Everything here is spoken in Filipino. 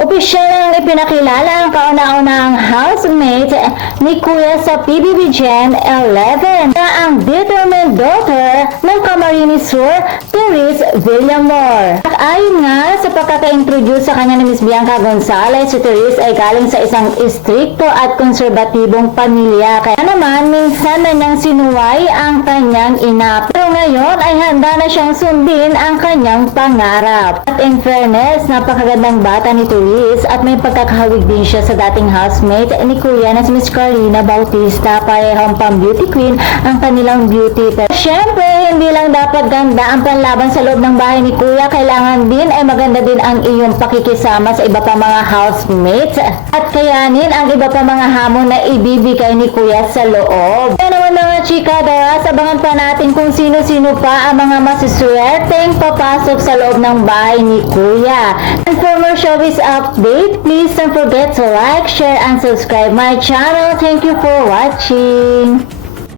Opisyal ang ipinakilala ang kauna-unahang housemate ni Kuya sa PBB Gen 11 na ang determined daughter ng Camarines Sur, Therese Villamor. At ayon nga sa pagkaka-introduce sa kanya ni Ms. Bianca Gonzalez, si Therese ay galing sa isang istrikto at konserbatibong pamilya. Kaya naman, minsan na niyang sinuway ang kanyang ina. Pero ngayon ay handa na siyang sundin ang kanyang pangarap. At in fairness, napakagandang bata ni Therese at may pagkakahawig din siya sa dating housemate ni Kuya na si Ms. Carlina Bautista. Parehong pang beauty queen ang kanilang beauty. Pero syempre, hindi lang dapat ganda ang panlaban sa loob ng bahay ni Kuya. Kailangan din ay maganda din ang iyong pakikisama sa iba pa mga housemates at kayanin ang iba pa mga hamon na ibibigay ni Kuya sa loob. Kaya naman mga chikadoras, abangan pa natin kung sino-sino pa ang mga masuswerteng papasok sa loob ng bahay ni Kuya. And for more showbiz update, please don't forget to like, share, and subscribe my channel. Thank you for watching.